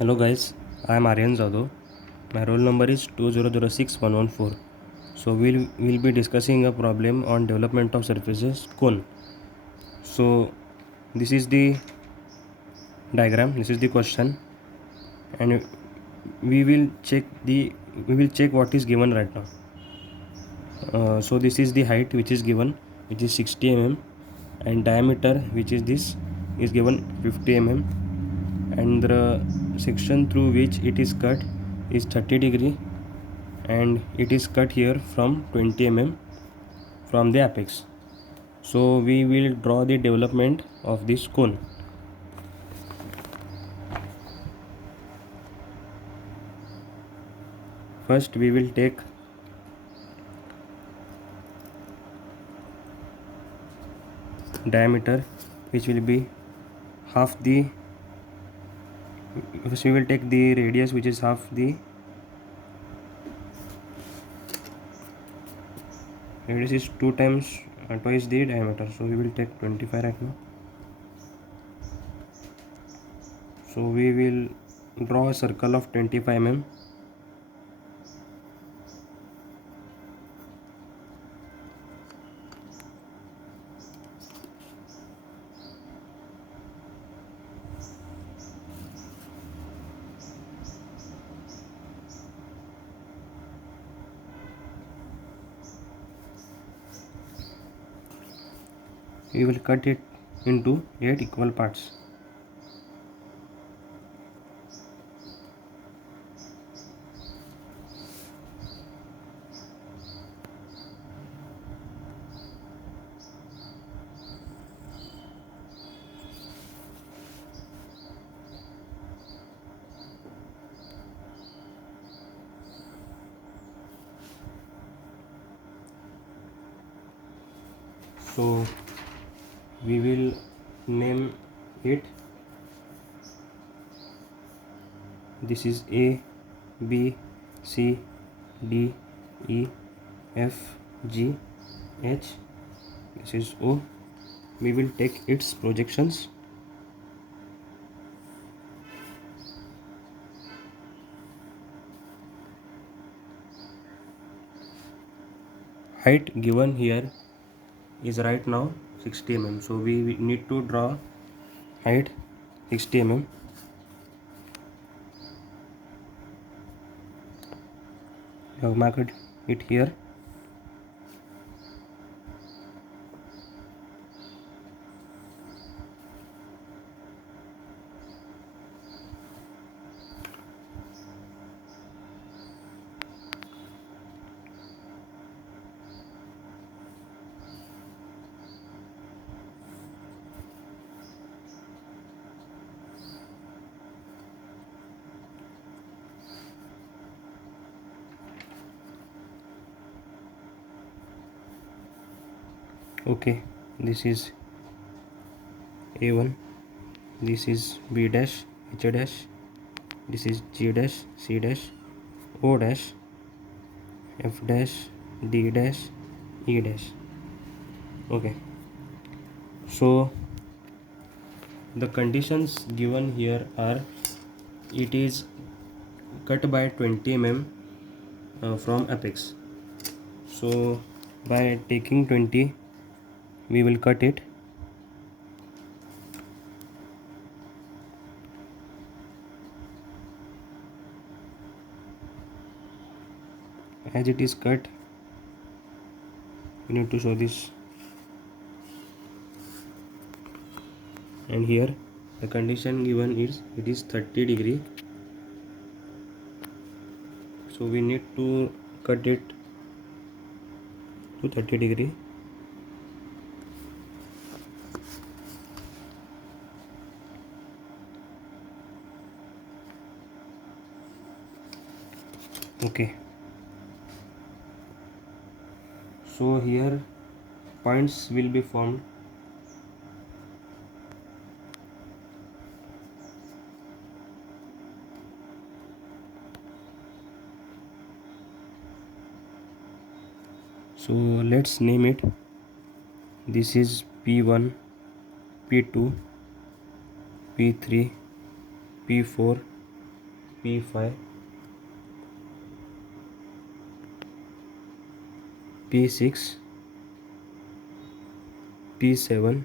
Hello guys, I am Aryan Jadhav. My roll number is 2006114. So we'll be discussing a problem on development of surfaces cone. So this is the diagram, this is the question, and we will check what is given right now. So this is the height which is given, which is 60 mm, and diameter, which is this, is given 50 mm, and the section through which it is cut is 30 degree, and it is cut here from 20 mm from the apex. So we will draw the development of this cone. First we will take diameter, which will be half the, first we will take the radius, which is half the radius is 2 times twice the diameter, so we will take 25 right now. So we will draw a circle of 25 mm. We will cut it into 8 equal parts. So we will name it, this is A, B, C, D, E, F, G, H, this is O. We will take its projections. Height given here is right now 60 mm, so we need to draw height 60 mm. We have marked it here. Okay, this is A1, this is B dash, H dash, this is G dash, C dash, O dash, F dash, D dash, E dash. Okay, so the conditions given here are, it is cut by 20 mm from apex. So by taking 20 we will cut it. As it is cut, we need to show this, and here the condition given is, it is 30 degree, so we need to cut it to 30 degree. Okay, so here points will be formed. So let's name it. This is P1, P2, P3, P4, P5, P6, P7,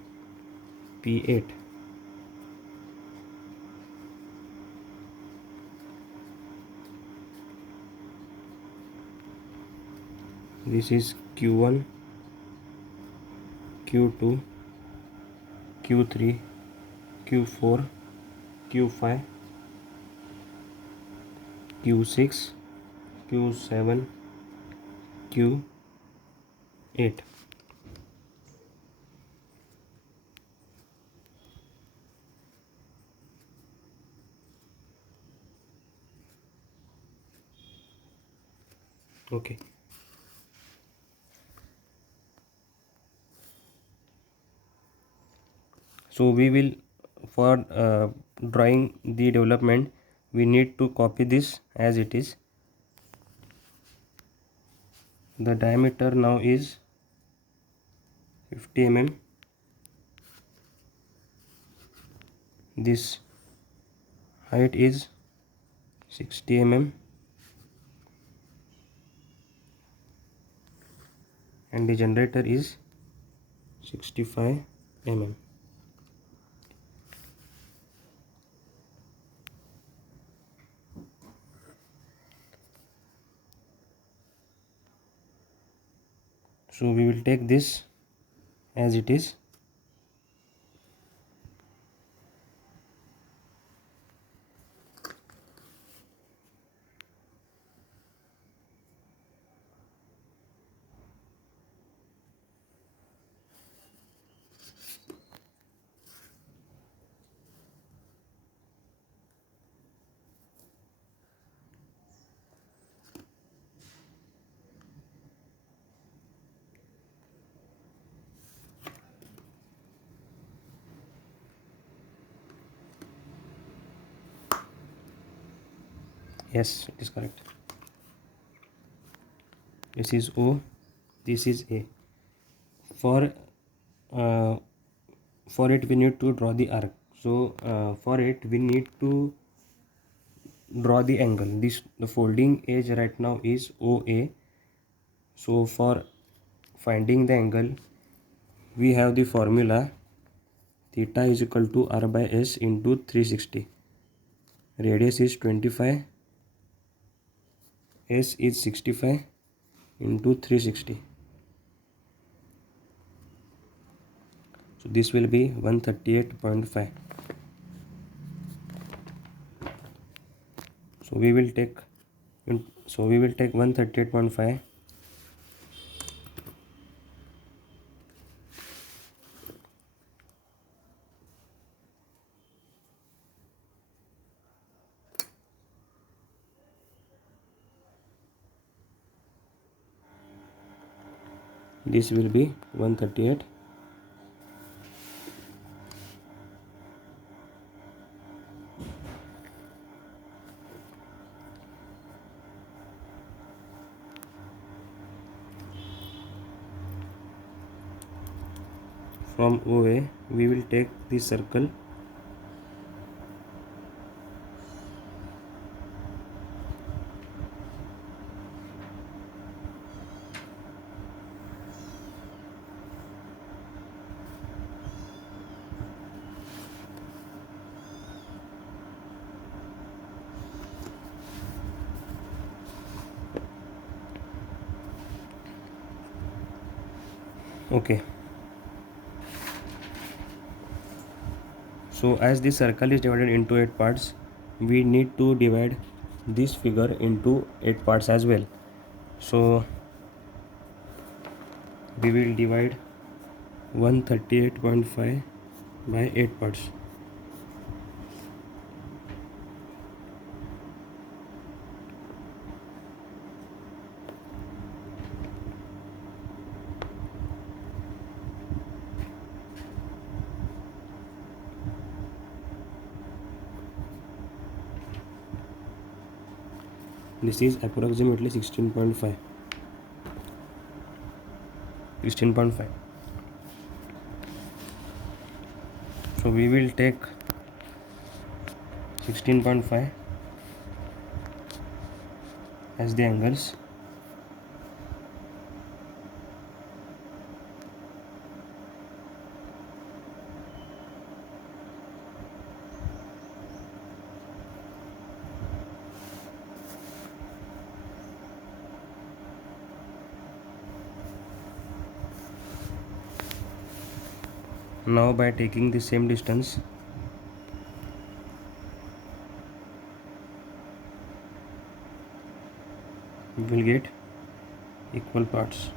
P8. This is Q1, Q2, Q3, Q4, Q5, Q6, Q7, Q8. Okay. So we will, for drawing the development, we need to copy this as it is. The diameter now is 50 mm. This height is 60 mm and the generator is 65 mm. So we will take this as it is. Yes, it is correct. This is O, this is A. For uh, for it we need to draw the arc. So for it we need to draw the angle. The folding edge right now is OA. So for finding the angle, we have the formula theta is equal to R by S into 360. Radius is 25, S is 65 into 360. So this will be 138.5. So we will take 138.5. This will be 138. From OA we will take this circle. Okay. So as this circle is divided into 8 parts, we need to divide this figure into 8 parts as well. So we will divide 138.5 by 8 parts. This is approximately 16.5. 16.5. So we will take 16.5 as the angles. Now by taking the same distance, we will get equal parts.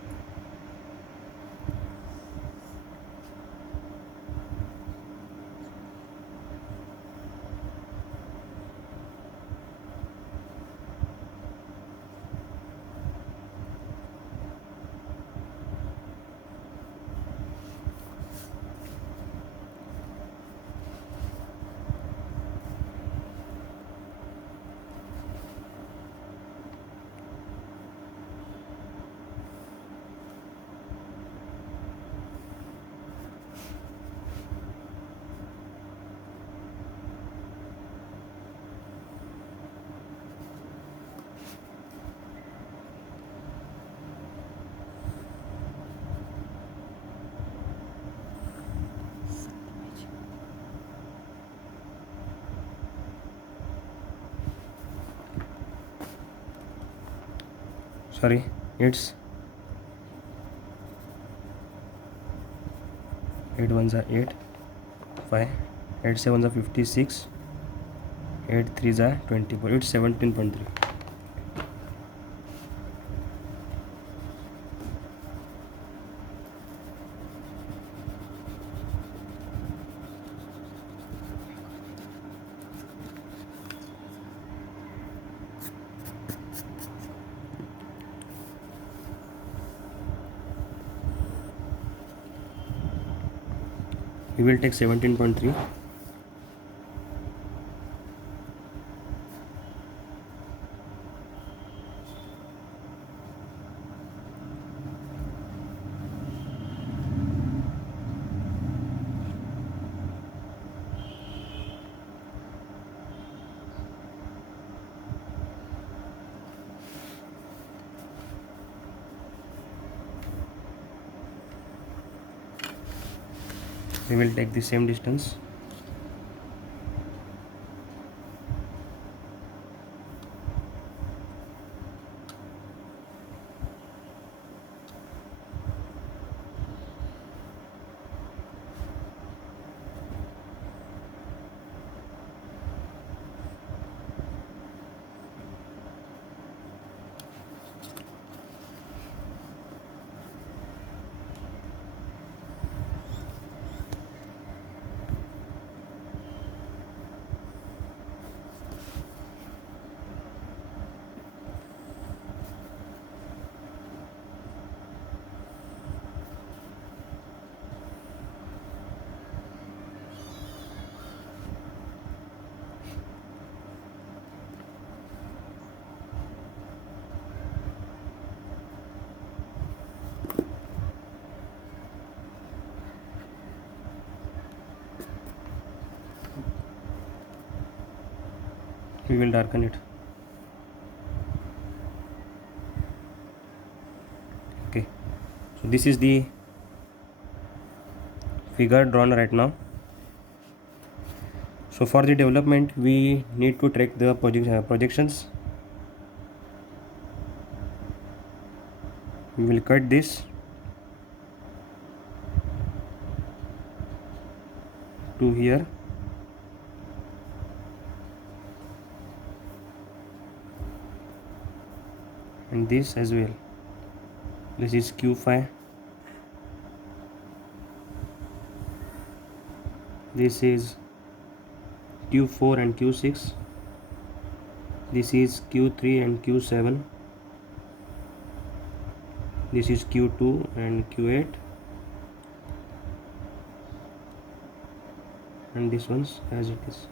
Sorry, it's 8 ones are 8, 5, 8 sevens are 56, 8 threes are 24. It's 17.3. We will take 17.3. We will take the same distance. We will darken it. Okay, so this is the figure drawn right now. So for the development, we need to track the projections. We will cut this to here. And this as well. This is Q5. This is Q4 and Q6. This is Q3 and Q7. This is Q2 and Q8. And this one's as it is.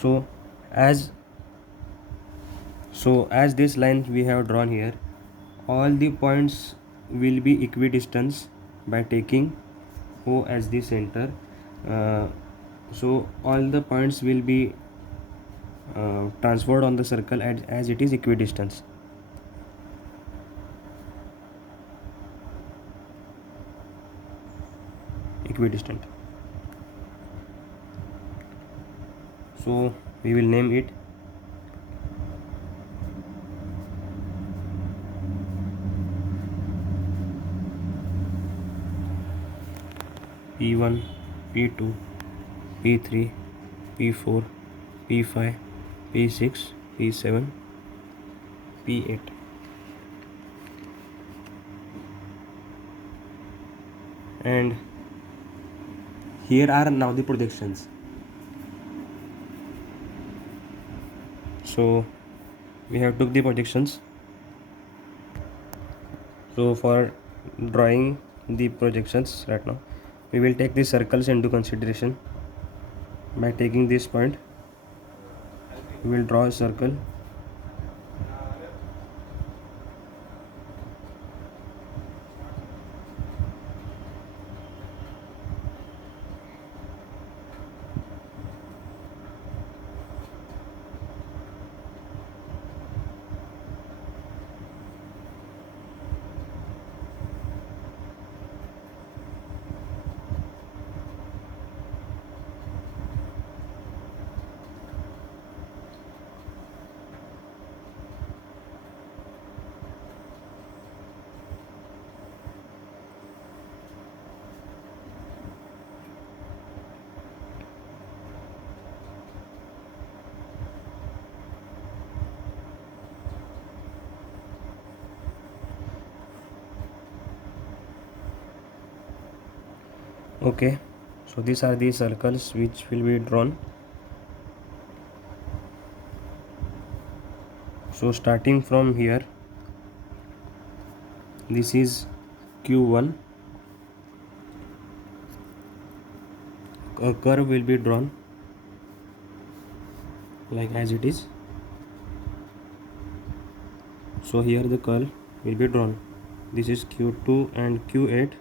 So as this line we have drawn here, all the points will be equidistant by taking O as the center. So all the points will be transferred on the circle as it is equidistant. So we will name it P1, P2, P3, P4, P5, P6, P7, P8. And here are now the projections. So we have took the projections. So for drawing the projections right now, we will take the circles into consideration. By taking this point, we will draw a circle. Okay, so these are the circles which will be drawn. So starting from here, this is Q1. A curve will be drawn like as it is. So here the curve will be drawn. This is Q2 and Q8.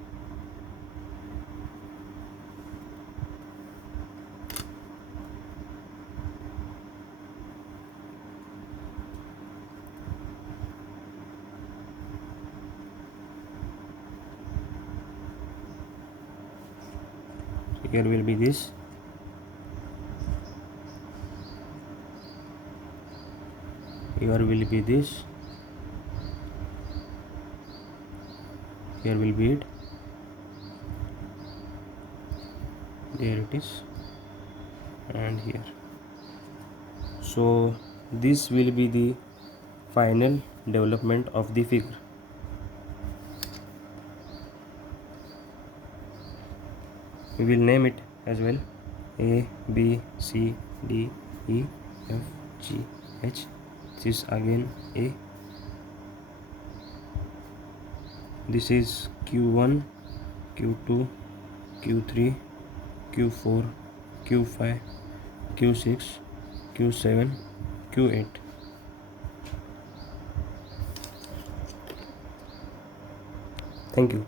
Here will be this. Here will be this. Here will be it. There it is. And here. So this will be the final development of the figure. We will name it as well. A, B, C, D, E, F, G, H. This is again A. This is Q1, Q2, Q3, Q4, Q5, Q6, Q7, Q8. Thank you.